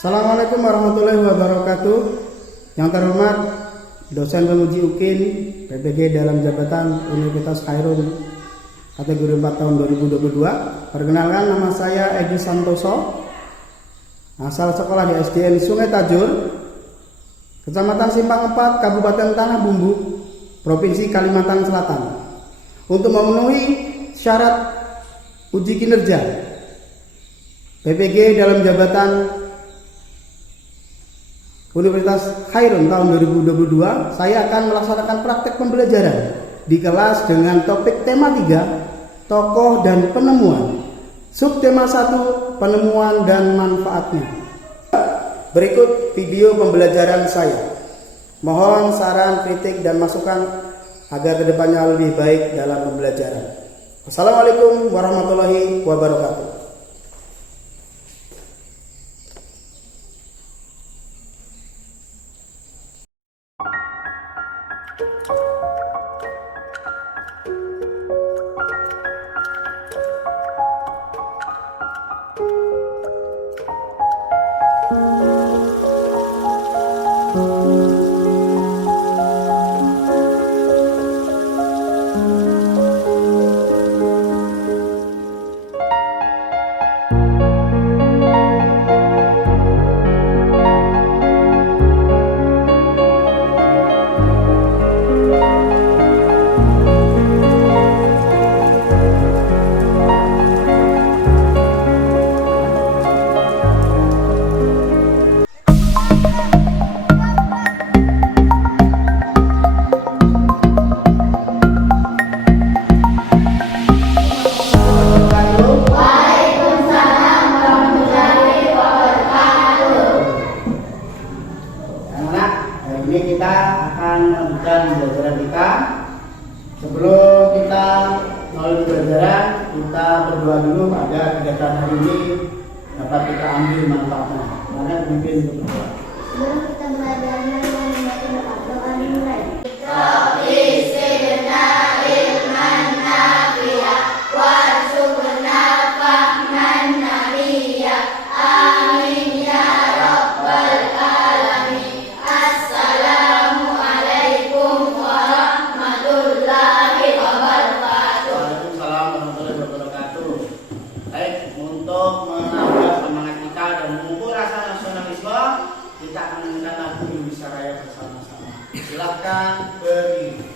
Assalamualaikum warahmatullahi wabarakatuh. Yang terhormat dosen penguji UKIN PPG dalam jabatan Universitas Khairun kategori 4 tahun 2022. Perkenalkan, nama saya Edi Santoso, asal sekolah di SDN Sungai Tajur, Kecamatan Simpang 4, Kabupaten Tanah Bumbu, Provinsi Kalimantan Selatan. Untuk memenuhi syarat uji kinerja PPG dalam jabatan Universitas Khairun tahun 2022, saya akan melaksanakan praktek pembelajaran di kelas dengan topik tema 3, tokoh dan penemuan. Subtema 1, penemuan dan manfaatnya. Berikut video pembelajaran saya. Mohon saran, kritik, dan masukan agar kedepannya lebih baik dalam pembelajaran. Assalamualaikum warahmatullahi wabarakatuh. Ini kita akan melanjutkan pembelajaran kita. Sebelum kita mulai pembelajaran, kita berdoa dulu agar kegiatan hari ini dapat kita ambil manfaatnya. Karena mungkin untuk berdoa. Sebelum kita belajar membaca doa dimulai. Untuk menambah semangat kita dan mengukur rasa nasionalisme, kita akan menyanyikan lagu Indonesia Raya bersama-sama. Silakan berdiri.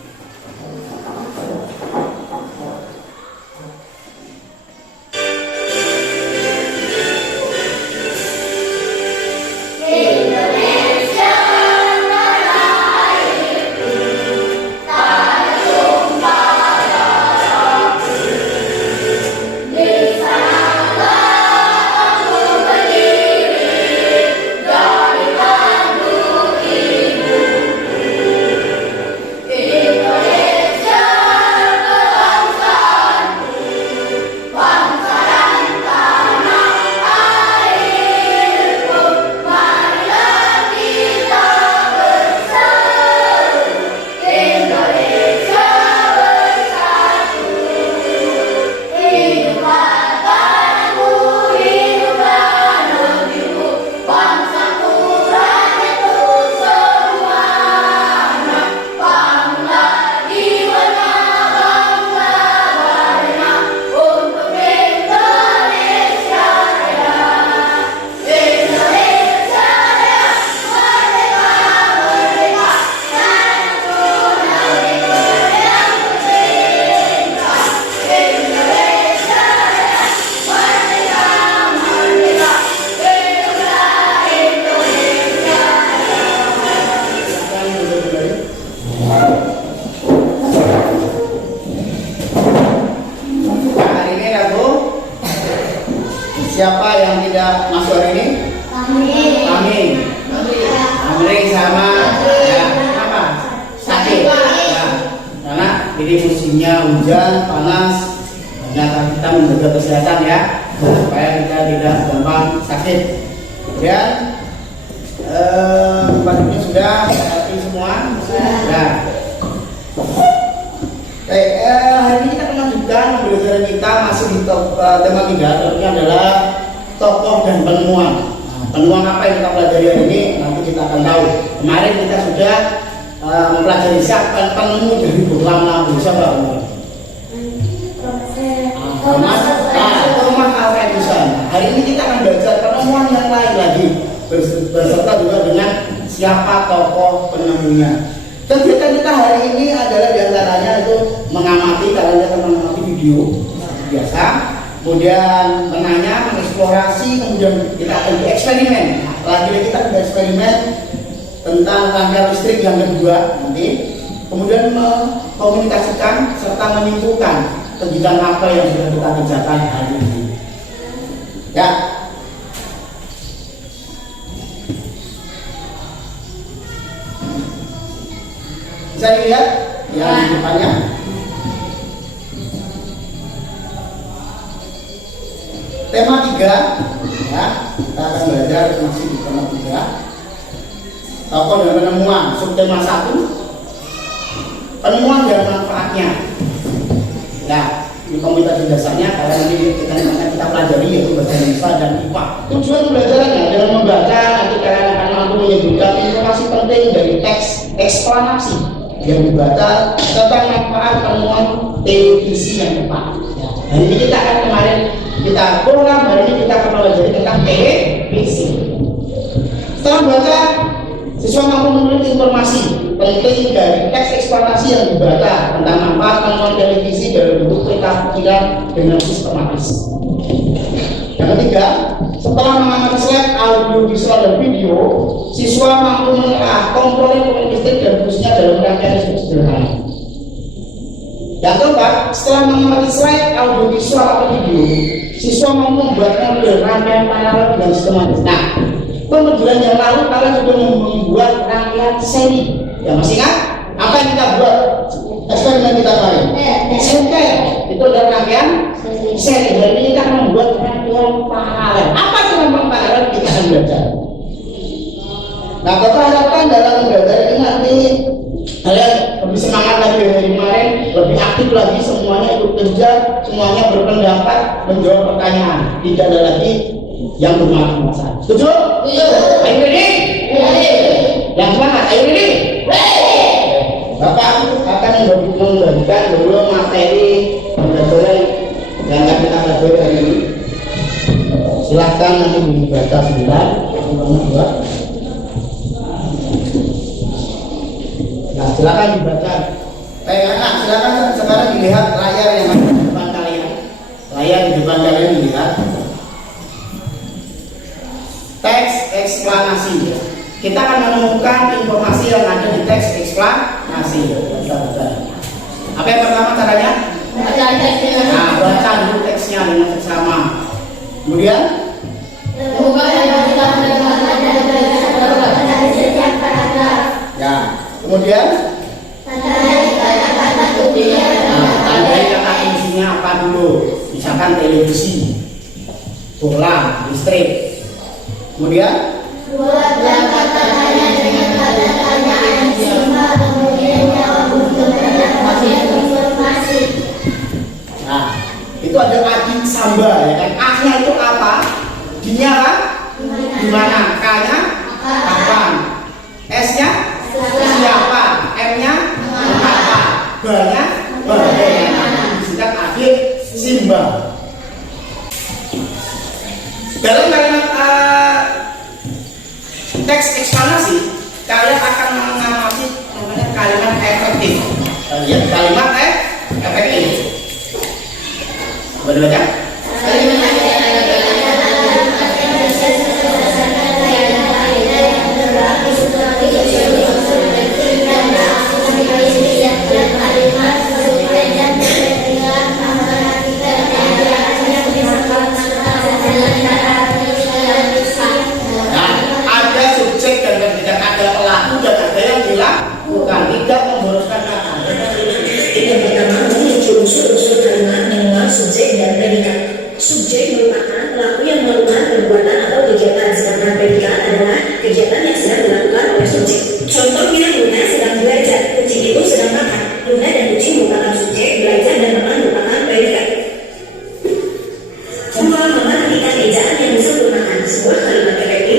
Siapa yang tidak masuk hari ini? Amin. Amri sama ya, apa? Sakit. Ya. Karena ini musimnya hujan, panas. Ternyata kita menjaga kesehatan ya, supaya kita tidak gampang sakit. Dan bajunya sudah rapi semua. Ya. Hari ini kita akan lanjutkan pembelajaran kita masih di tema 3, topiknya adalah tokoh dan penemuan. peluang apa yang kita pelajari hari ini nanti kita akan tahu. Kemarin kita sudah mempelajari siapa penemu dari berulang siapa? Thomas Alva Edison. Hari ini kita akan belajar penemuan yang lain lagi beserta juga dengan siapa tokoh penemunya. Kegiatan kita hari ini adalah diantaranya itu mengamati, kalian akan mengamati video biasa, kemudian menanya, mengeksplorasi, kemudian kita akan bereksperimen. Lagi-lagi kita bereksperimen tentang rangkaian listrik yang kedua nanti, kemudian mengkomunikasikan serta menyimpulkan kegiatan apa yang sudah kita kerjakan hari ini. Ya. Bisa dilihat yang di depannya. Tema 3, ya, kita akan belajar masih di tema 3. Tokoh dan penemuan. Subtema 1, penemuan dan manfaatnya. Ya, di komunitas dasarnya kalian nanti kita pelajari yaitu bahasa Indonesia dan IPA. Tujuan pembelajarannya dengan membaca nanti kalian akan mampu menyebutkan informasi penting dari teks eksplanasi yang dibaca tentang manfaat penemuan televisi yang tepat. Ya. Hari ini kita akan hari ini kita akan belajar tentang televisi. Setelah membaca, siswa mampu menulis informasi penting dari teks eksplanasi yang dibaca tentang manfaat penemuan televisi dalam bentuk rekapitulan dengan sistematis. Yang ketiga, setelah mengamati slide audio, visual dan video, siswa mampu mengolah komponen listrik dan fungsinya dalam rangkaian listrik sederhana. Yang keempat, setelah mengamati slide audio, visual atau video, siswa mampu membuat model rangkaian paralel dan sistematis. Nah, pembelajaran yang lalu kalian sudah membuat rangkaian seri. Ya, masih ingat? Apa yang kita buat? Eksperimen kita kemarin. Seri. Itu adalah rangkaian seri. Hari ini kita akan membuat rangkaian paralel. Apa itu rangkaian paralel? Kita akan belajar. Nah, kita harapkan dalam belajar ini nanti kalian lebih semangat lagi dari kemarin, lebih aktif lagi, semuanya ikut kerja, semuanya berpendapat, menjawab pertanyaan. Tidak ada lagi yang bermasalah. Setuju? Are you ready? Yang semangat, are you ready? Bapak akan membagikan dulu materi pembelajaran yang akan kita pelajari hari ini. Silahkan nanti dibaca 9. Nah, silakan dibaca. Silakan sekarang dilihat layar yang ada di depan kalian. Layar di depan kalian dilihat. Teks eksplanasi. Kita akan menemukan informasi yang ada di teks eksplanasi. Apa yang pertama caranya? Baca dulu teksnya dengan seksama. Kemudian ya, kemudian tandai kata kuncinya apa dulu? Misalkan televisi, bola, listrik. Kemudian buat kata-katanya dengan kata-kata yang simpel, kemudian jawab untuk mendapatkan informasi. Nah, itu ada adik samba ya kan? A-nya itu apa? D-nya apa? Di mana? K-nya kapan? S-nya siapa? M-nya apa? B-nya bagaimana? Disingkat adik simba. Dalam kalimat teks eksplanasi, kalian akan mengamati namanya kalimat efektif. Lihat kalimat efektif. Boleh baca? Bukan, tidak memboroskan kata. Yang pertama memiliki unsur-unsur kalimat minimal subjek dan predikat. Subjek merupakan pelaku yang melakukan perbuatan atau kegiatan, sedangkan predikat adalah kegiatan yang sedang dilakukan oleh subjek. Contohnya, Luna sedang belajar, kucing itu sedang makan. Luna dan kucing merupakan subjek, belajar dan makan merupakan predikat. Dua, mematikan ejaan yang disempurnakan. Sebuah kalimat efektif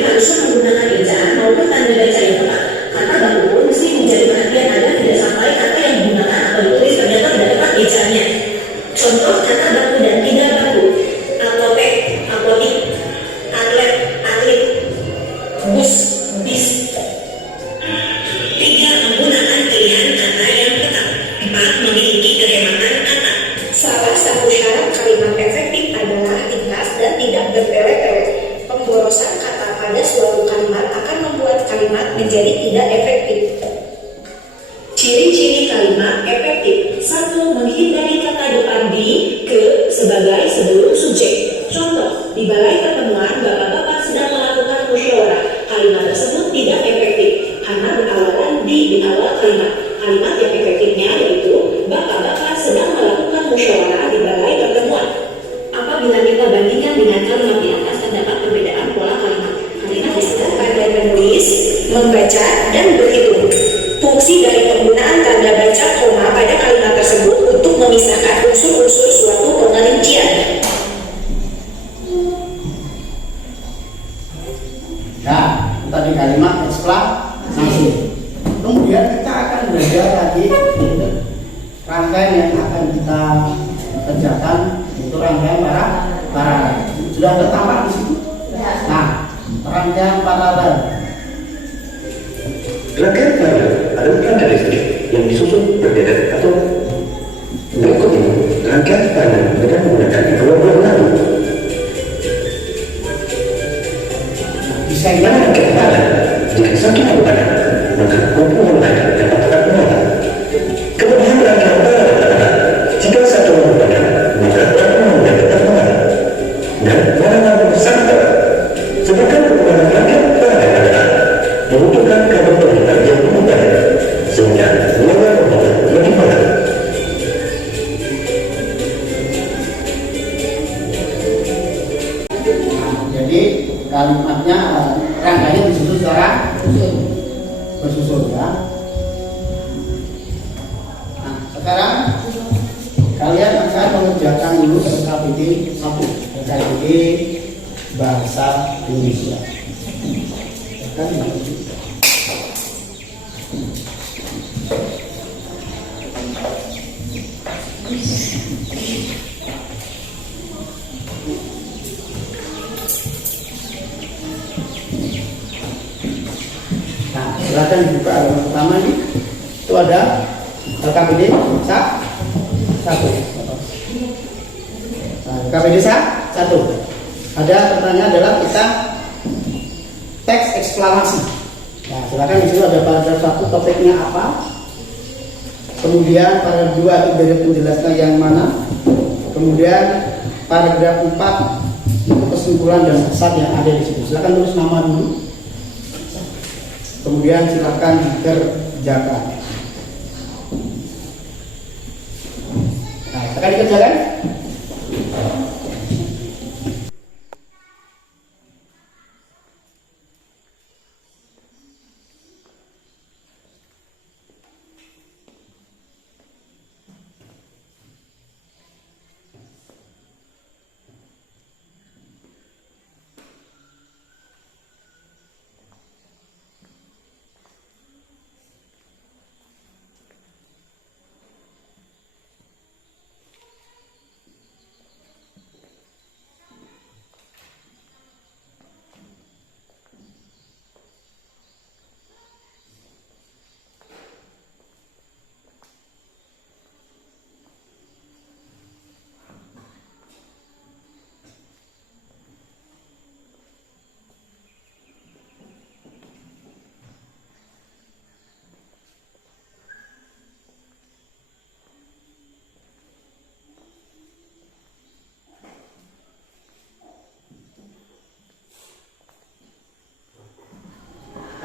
pemborosan kata pada suatu kalimat akan membuat kalimat menjadi tidak efektif. Ciri-ciri kalimat efektif. 1. Menghindari kata depan di, ke sebagai sebelum subjek. Contoh, di balai pertemuan bapak-bapak sedang melakukan musyawarah. Kalimat tersebut tidak efektif karena berawalan di awal kalimat. Kalimat yang efektifnya yaitu bapak-bapak sedang melakukan musyawarah di balai pertemuan. Apabila kita bandingkan dengan kalimat di atas, terdapat perbedaan pola kalimat. Kalimat disebut pada menulis, membaca, dan berhitung. Fungsi dari penggunaan tanda baca koma pada kalimat tersebut untuk memisahkan unsur-unsur suatu pengerincian. Nah, tadi kalimat eksplanasi. Kemudian kita akan belajar lagi rangkaian yang akan kita kerjakan, itu rangkaian paralel. Sudah ada tampak di situ? Nah, rangkaian paralel. Rangkaian paralel adalah rangkaian listrik yang disusun berderet atau berikut ini. Rangkaian paralel dengan menggunakan dua buah lalu. Bisa Pada rangkaian paralel, jika satu lalu padat, maka kumpulan lain dapat tetap menyala. Kemudian rangkaian paralel adalah jika satu lalu padat, maka kumpulan lain tetap menyala. Dan mana-mana bersama. Sedangkan kumpulan rangkaian paralel adalah membutuhkan kabel pengikat yang mudah sehingga menyala kumpulan lebih padat. Jadi kalimatnya rangkaiannya disusun secara bersusun ya. Nah, sekarang kalian akan mengerjakan dulu SKBD 1, SKBD Bahasa Indonesia. Kan ini. Nah, silakan dibuka halaman pertama ini. Itu ada LKPD 1. Nah, LKPD 1. Ada pertanyaan adalah kita teks eksklamasi. Nah, silakan di situ ada paragraf 1 topiknya apa. Kemudian paragraf 2 itu dari penjelasan yang mana. Kemudian paragraf 4 itu kesimpulan dan kesan yang ada di situ. Silakan tulis nama dulu. Kemudian silakan dikerjakan. Nah, akan dikerjakan.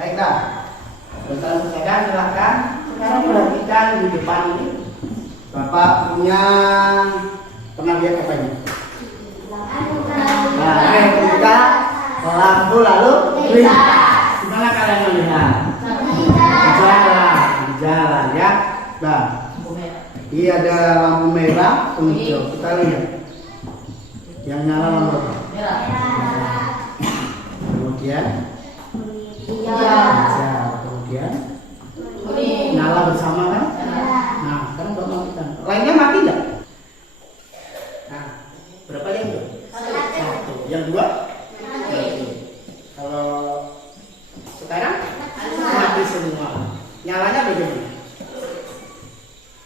Baiklah, setelah selesai silakan. Sekarang perhatikan di depan ini. Bapak punya pernah lihat apa ini? Nah, kita lampu lalu lintas. Gimana kalian melihat? Di jalan ya. Nah, ini ada lampu merah, hijau. Kita lihat. Yang nyala lampu merah. Kemudian kemudian nyala bersama kan? Nah, sekarang bapak matikan. Lainnya mati enggak? Nah, berapa yang itu? 1. Yang 2? Mati. Kalau sekarang mati semua. Nyalanya bagaimana?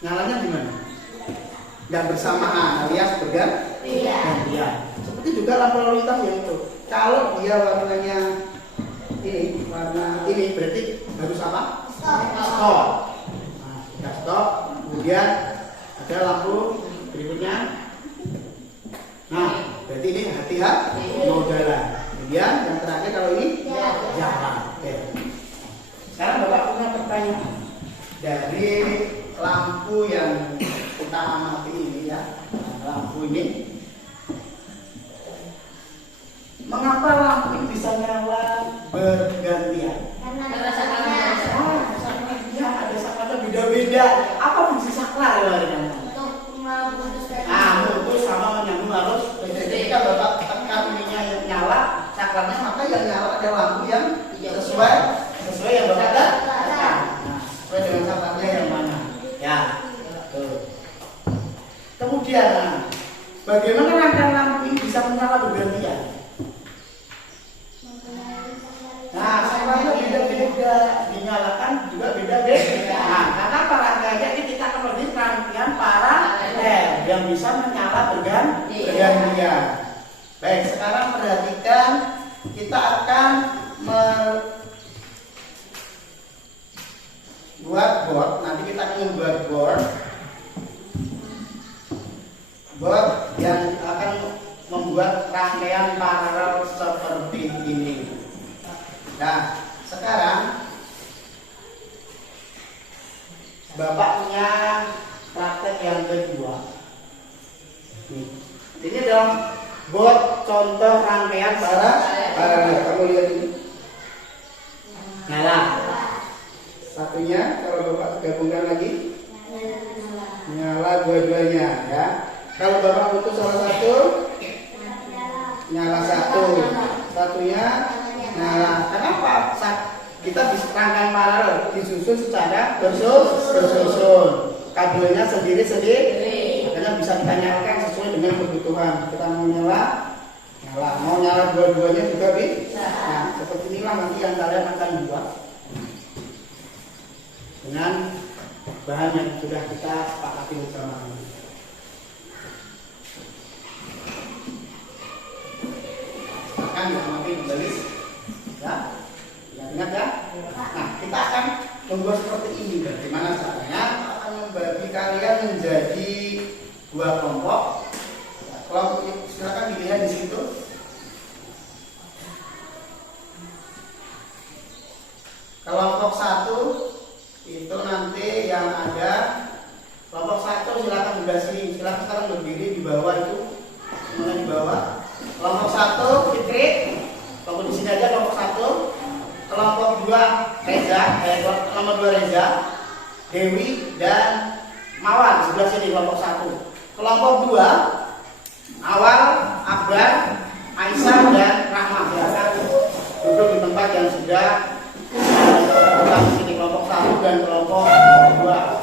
Nyalanya gimana? Enggak bersamaan alias bergantian. Seperti juga lampu lalu lintas yang itu. kalau dia warnanya ini, warna ini berarti harus apa? Stop. Nah, kita stop. Kemudian ada lampu berikutnya. Nah, berarti ini hati-hati mau jalan. Kemudian yang terakhir kalau ini jalan. Oke. Sekarang Bapak punya pertanyaan dari lampu yang kita amati ini ya. Lampu ini, mengapa lampu ini bisa nyala bergantian? Karena saklanya Ya, ada saklanya beda-beda. Apa fungsi saklar ya? untuk memutus dari Mutus sama menyambung harus. Ketika Bapak tekan ininya yang nyala, saklarnya maka yang nyala ada lampu yang sesuai yang Bapak tekan. Nah, sesuai dengan saklarnya yang mana? Ya. Tuh. Kemudian, bagaimana rangkaian lampu ini bisa menyala bergantian? Nah, saklarnya beda-beda, dinyalakan juga beda-beda. Nah, karena rangkaiannya ini kita akan lebih rangkaian paralel yang bisa menyala bergantian. Baik, sekarang perhatikan, kita akan membuat board. Nanti kita akan membuat board yang akan membuat rangkaian paralel seperti ini. Nah, sekarang Bapak punya praktek yang kedua. Ini dalam buat contoh rangkaian paralel. Kamu lihat ini. Nyala. Satunya kalau Bapak gabungkan lagi, nyala dua-duanya ya. Kalau Bapak putus salah satu, nyala satunya nyala. Kenapa? Kita bisa rangkaian paralel disusun secara bersusun. Kabelnya sendiri-sendiri. Makanya bisa kita nyalakan sesuai dengan kebutuhan. Kita mau nyala, mau nyala dua-duanya juga bisa. Nah, seperti inilah nanti yang kalian akan buat dengan bahan yang sudah kita sepakati bersama. Akan nanti kembali ya, ingat ya. Nah, kita akan membuat seperti ini. Bagaimana caranya? Akan membagi kalian menjadi dua kelompok. Ya, kelompok itu silakan dilihat di situ. Kelompok satu itu nanti yang ada kelompok satu silakan sebelah sini. Silakan sekarang berdiri di bawah itu, mana di bawah. Kelompok satu Fitri, kelompok di sini aja kelompok satu. Kelompok dua Reza, kelompok dua Reza, Dewi dan Mawar sebelah sini kelompok satu. Kelompok dua Awal, Akbar, Aisyah dan Rahma. Silakan duduk di tempat yang sudah di sini kelompok satu dan kelompok dua.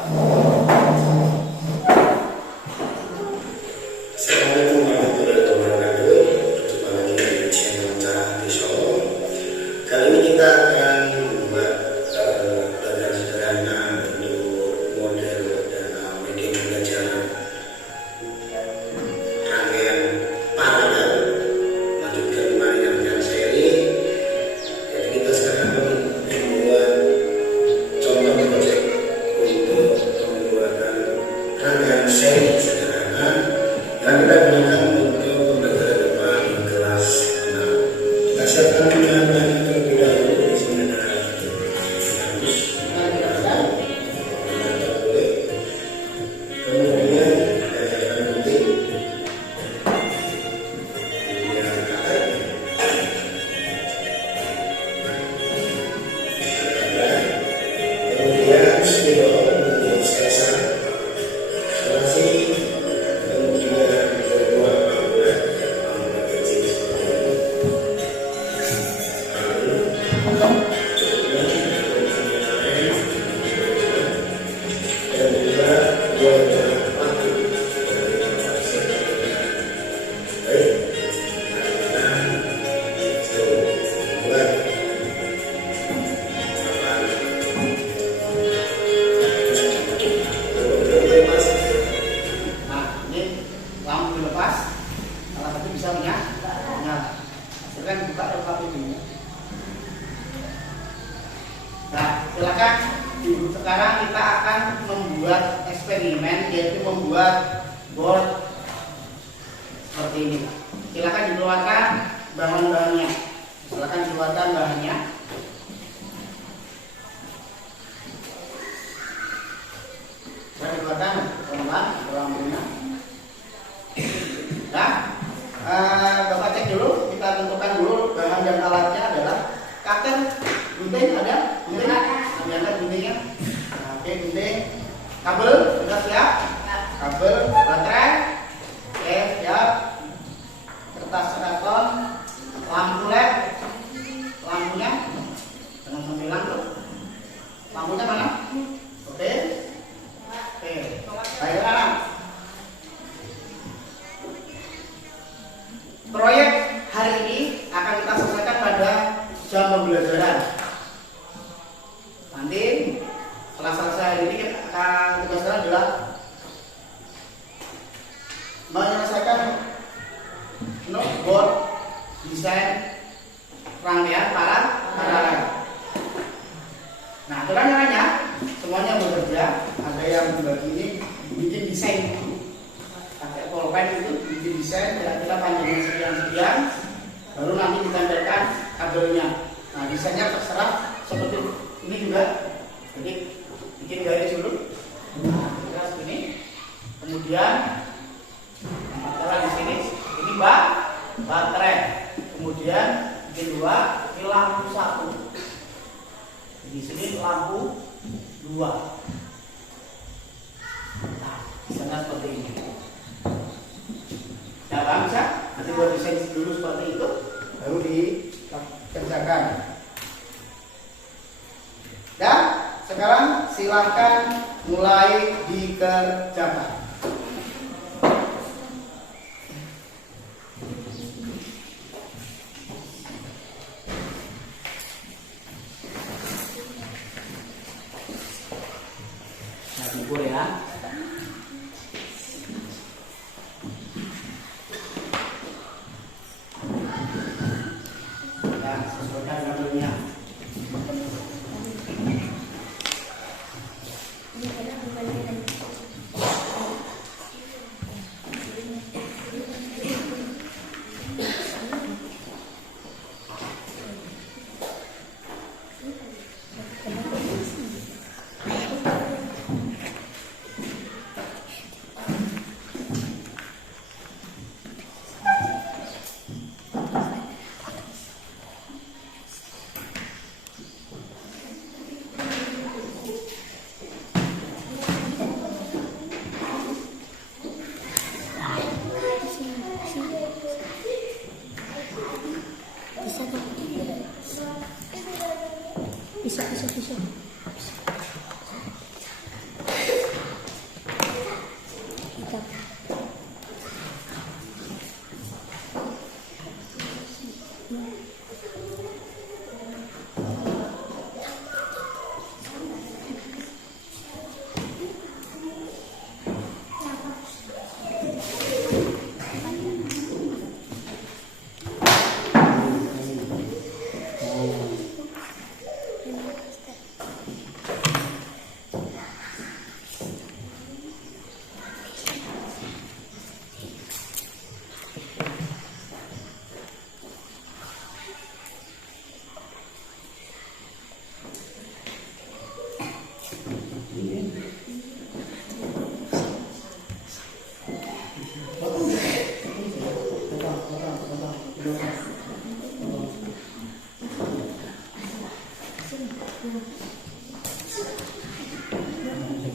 Assalamualaikum warahmatullahi wabarakatuh. Jumpa lagi di channel Cara Visual. Kali ini kita akan membuat pelajaran sederhana untuk model dan media pembelajaran rangkaian paralel. Lanjutkan kembali dengan seri. Jadi kita sekarang membuat contoh proyek KPB-nya. Nah, silakan. Sekarang kita akan membuat eksperimen, yaitu membuat board seperti ini. Silakan dikeluarkan bahan-bahannya. Silakan dikeluarkan bahannya. Saya dikeluarkan teman-teman lampunya. Nah, Bapak cek dulu, kita tentukan dulu bahan dan alatnya adalah cutter, gunting ada, gunting ada guntingnya. Nah, oke, gunting, kabel sudah siap, kabel, baterai, oke siap, kertas karton, lampu LED, lampunya, jangan sampai hilang tuh, lampunya mana? Oke, baik anak. Proyek hari ini akan kita selesaikan pada jam pembelajaran. Nanti setelah selesai hari ini tugas kita adalah menyelesaikan board desain rangkaian paralel. Nah, caranya semuanya bekerja. Ada yang bagi ini bikin desain, pakai pulpen itu bikin desain kira-kira panjangnya sekian, baru nanti ditempelkan kabelnya. Nah, desainnya terserah seperti ini juga. Jadi bikin garis dulu. Nah, kira segini. Kemudian baterai di sini. Ini baterai. Kemudian bikin dua. Ini lampu satu. Di sini lampu dua. Nah, desainnya seperti ini. Nah, bisa nanti buat desain dulu seperti itu, baru dikerjakan. Dan sekarang silakan mulai dikerjakan. Nah, ukur ya. Bisa.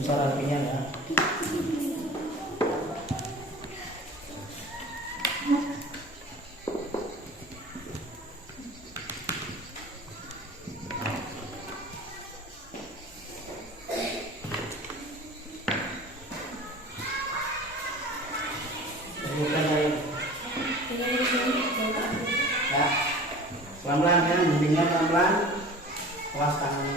Besar artinya ya. Ya, pelan-pelan ya, guntingnya pelan-pelan, awas tangan.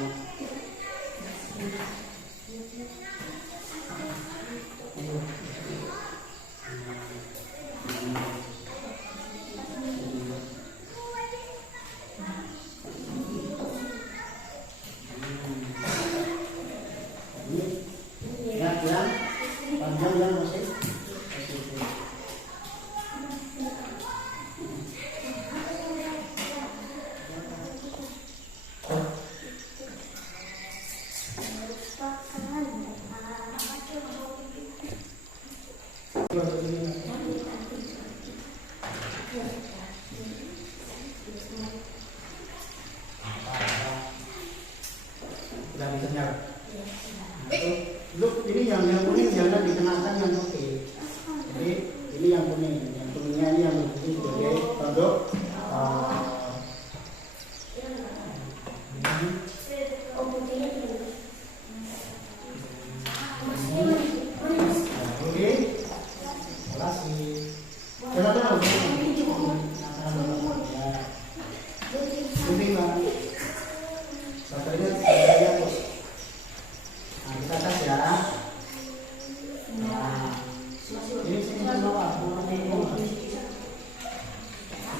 Ini Bang. Baterainya tuh. Nah, kita tes ya. Nah, ini sini bawah.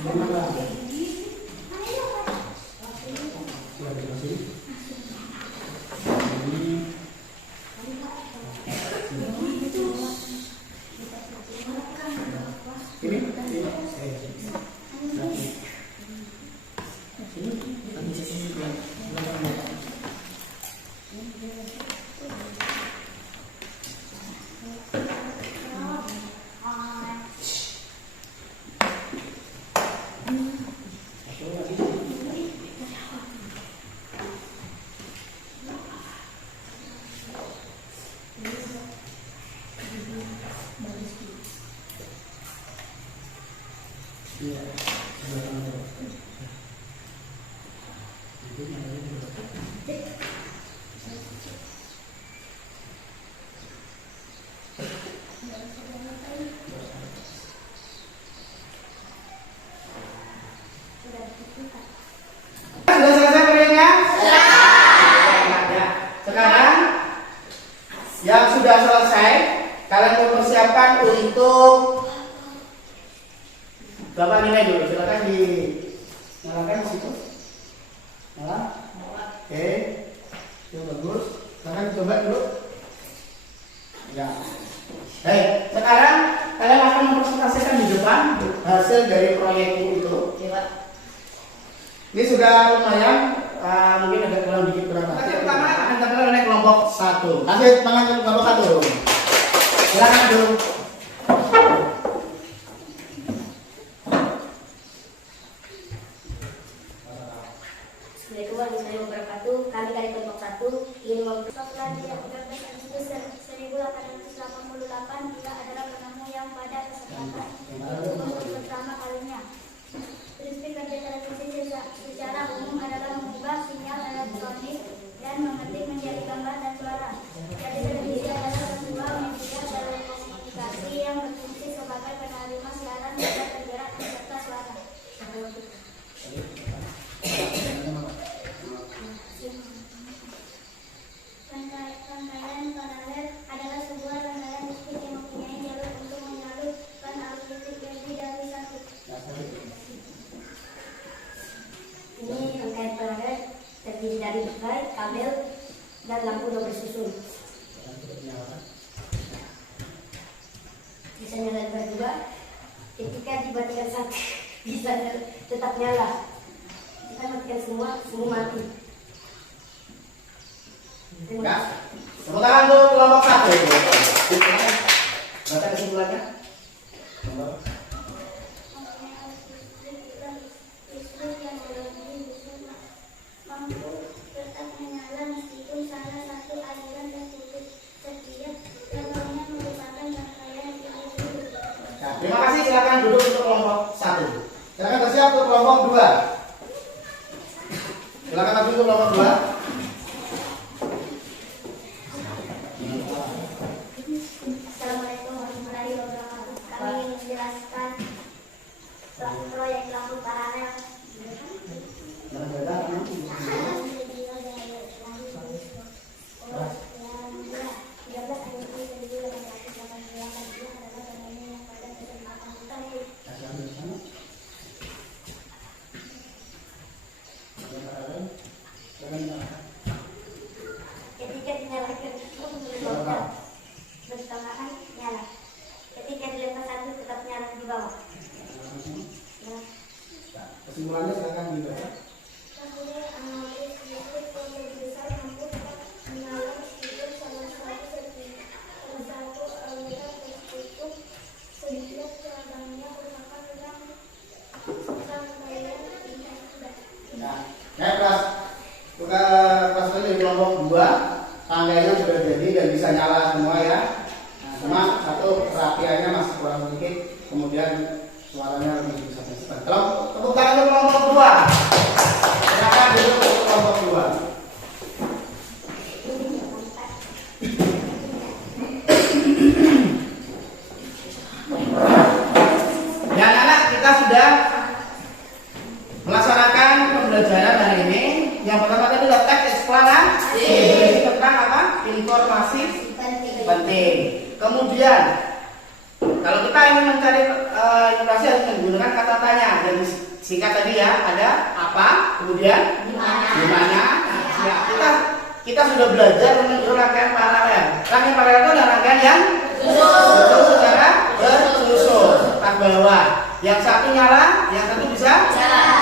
Gimana Bang? Sudah selesai proyeknya? Ya. Sekarang yang sudah selesai, kalian mempersiapkan untuk Bapak nilai dulu. Silakan dinyalakan di situ. Nyala. Oke. Itu bagus. Silakan coba dulu. Ya. Baik. Sekarang kalian akan mempresentasikan di depan hasil dari proyekmu itu. Ini sudah lumayan, mungkin agak kurang dikit berapa. Kasih pertama akan dilakukan oleh kelompok 1. Kasih tangan ke kelompok 1. Silakan dulu. Assalamualaikum warahmatullahi wabarakatuh. Kami dari kelompok 1 ingin memperkenalkan 1888 juga adalah penemu yang pada kesempatan untuk pertama kalinya. Prinsip kerja televisi secara umum adalah mengubah sinyal elektronik dan mengetik menjadi gambar dan suara. Jadi televisi adalah sebuah media telekomunikasi yang berfungsi sebagai penerima siaran yang tergerak serta suara. Rangkaian paralel adalah sebuah rangkaian listrik yang mempunyai jalur untuk menyalurkan arus listrik lebih dari satu. Ini rangkaian paralel terdiri dari baterai, kabel, dan lampu double susun. Bisa nyala berdua. Ketika dimatikan satu, bisa tetap nyala. Kita matikan semua mati. Ya. Tepuk tangan untuk kelompok 1. Baca kesimpulannya. Listrik yang berlebih mampu tetap menyala meskipun salah satu aliran terputus. Setiap cabangnya merupakan rangkaian listrik. Ya, terima kasih. Silakan duduk untuk kelompok 1. Silakan bersiap untuk kelompok 2. Silakan maju untuk kelompok 2. Assalamualaikum warahmatullahi wabarakatuh. Kami ingin menjelaskan proyek lampu paralel. Ketika dinyalakan bersamaan nyala. Ketika dilepas satu tetap nyala di bawah. Kesimpulannya silakan dibaca. Kemudian arus listrik yang lebih besar mampu tetap menyala meskipun salah satu aliran terputus. Setiap cabangnya merupakan rangkaian listrik. Ya, kelas ini kelompok 2 rangkaiannya sudah jadi dan bisa nyala semua ya. Nah, cuma satu perapiannya masih kurang sedikit, kemudian suaranya lebih bisa besar. Tepuk tangan untuk kelompok 2. Silakan duduk untuk kelompok 2. Ya anak-anak, kita sudah melaksanakan pembelajaran Yang pertama tadi adalah teks eksplanasi tentang apa? Informasi penting. Kemudian kalau kita ingin mencari informasi harus menggunakan kata tanya dan singkat tadi ya, ada apa, kemudian di mana. Nah, kita sudah belajar mengenai rangkaian paralel. Rangkaian paralel itu adalah rangkaian yang betul secara bersusun. Tak bawah. Yang satu nyala, yang satu bisa.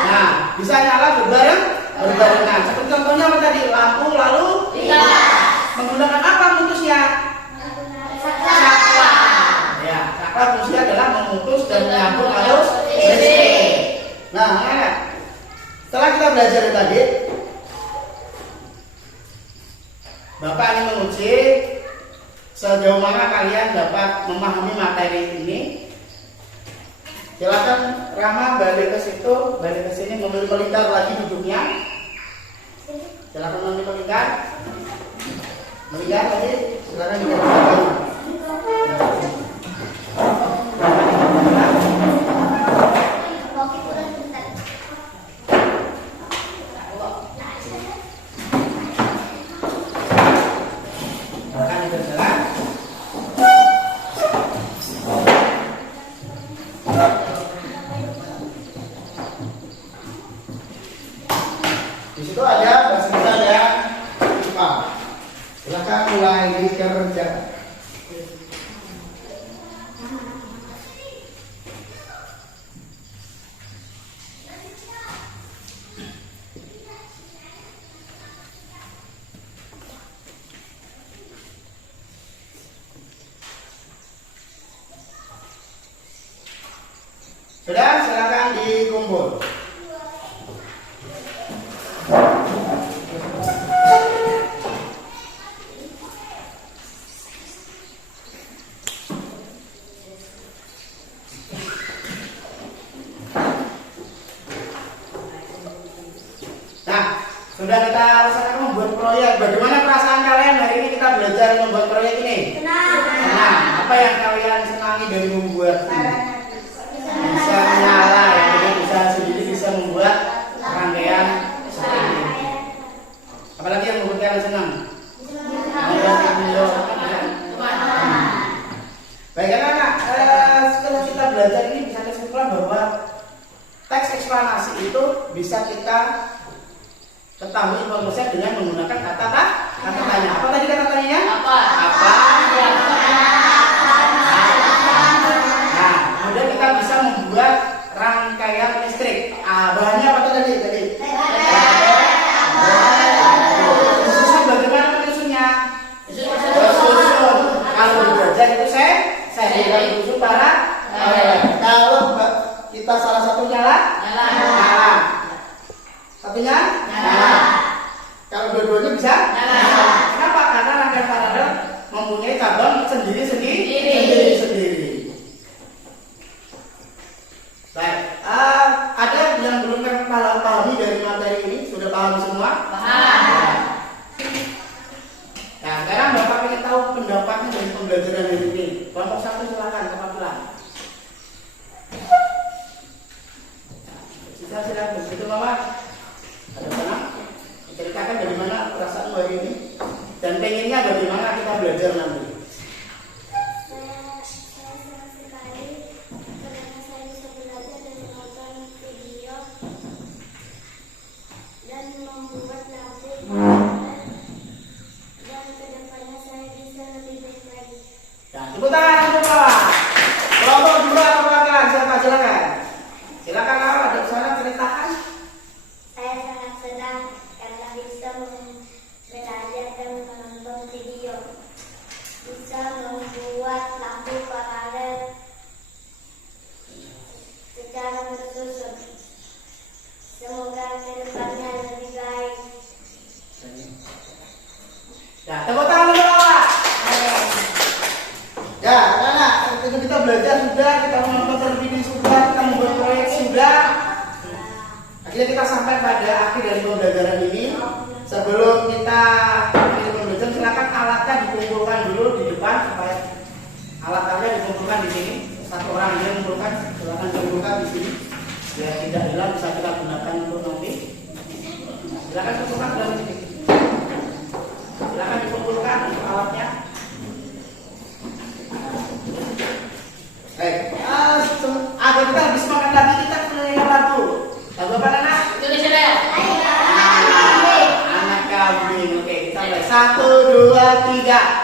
Nah, bisa nyala berbarengan. Seperti contohnya apa tadi? Lampu lalu menggunakan apa mutusnya? Saklar. Ya, saklar fungsinya adalah memutus dan menyambung arus listrik. Nah, setelah kita belajar tadi, Bapak ingin menguji sejauh mana kalian dapat memahami materi ini. Silakan Rama balik ke situ, balik ke sini, melingkar lagi duduknya. Silakan melingkar lagi. Silakan melingkar. Di situ ada bahasa Indonesia, ada IPA. Silakan mulai dikerjakan. Sudah, silakan dikumpul. Sudah kita rasakan membuat proyek. Bagaimana perasaan kalian hari ini kita belajar membuat proyek ini? Senang. Apa yang kalian senangi dari membuat ini? Bisa menyala, ya, bisa sendiri bisa membuat rangkaian seperti ini. Apalagi yang membuat kalian senang? Baik anak-anak, setelah kita belajar ini bisa kesimpulan bahwa teks eksplanasi itu bisa kita ketahui informasinya dengan menggunakan kata tanya. Apa tadi kata tanya? Apa? Nah, kemudian kita bisa membuat rangkaian listrik. Bahannya apa tadi? Susun bagaimana penyusunnya? Susun. Kalau dijajar itu saya berikan susun para. Kalau kita salah satu nyala. Satunya nyala. Kalau dua-duanya bisa nyala. Kenapa? Karena rangkaian paralel mempunyai cabang sendiri. Baik, ada yang belum pahami dari materi ini? Sudah paham semua? Paham. Nah, sekarang Bapak ingin tahu pendapatnya dari pembelajaran hari ini. Kelompok 1 silakan, kepabilan. Silakan, begitu Mama. Ada mana? Ceritakan bagaimana perasaan hari ini dan pengennya bagaimana kita belajar nanti. Saya senang sekali karena saya bisa belajar dan menonton video dan membuat lampu dan kedepannya saya bisa lebih baik lagi. Nah, tepuk tangan untuk Bapak. Kelompok 2 perwakilan siapa? Silakan Bapak ada sana ceritakan. Saya sangat senang karena bisa belajar dan menonton video, bisa membuat lampu paralel secara tersusun. Semoga kedepannya lebih baik. Ya, tepuk tangan untuk Bapak. Ya, anak-anak, kita belajar sudah, kita menonton video sudah, kita membuat proyek sudah. Akhirnya kita sampai pada akhir dari pembelajaran ini. Sebelum kita akhiri pembelajaran, silakan alatnya dikumpulkan dulu di depan supaya alat-alatnya dikumpulkan di sini. Satu orang dia mengumpulkan, silakan dikumpulkan di sini. Biar tidak hilang, bisa kita gunakan untuk nanti. Silakan kumpulkan dalam sini. Silakan dikumpulkan alatnya. Agar kita habis makan lagi kita punya batu. Tahu apa anak? Indonesia Raya. Anak kambing. Oke, kita mulai 1, 2, 3.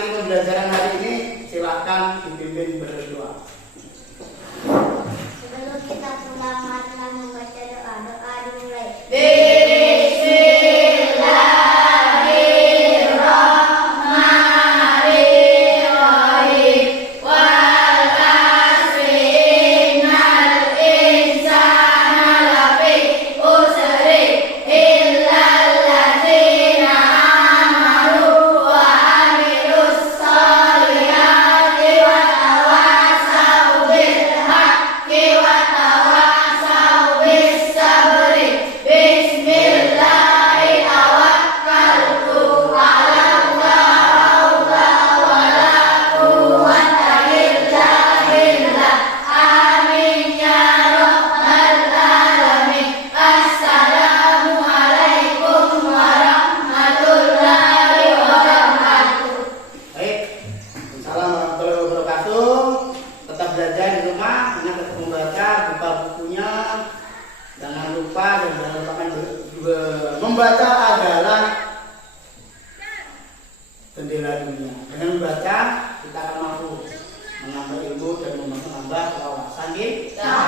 Pembelajaran hari ini silakan dipimpin berdoa. Sebelum kita pulang, marilah membaca doa dimulai. Membaca adalah jendela dunia. Dengan membaca kita akan mampu menambah ilmu dan menambah wawasan kita.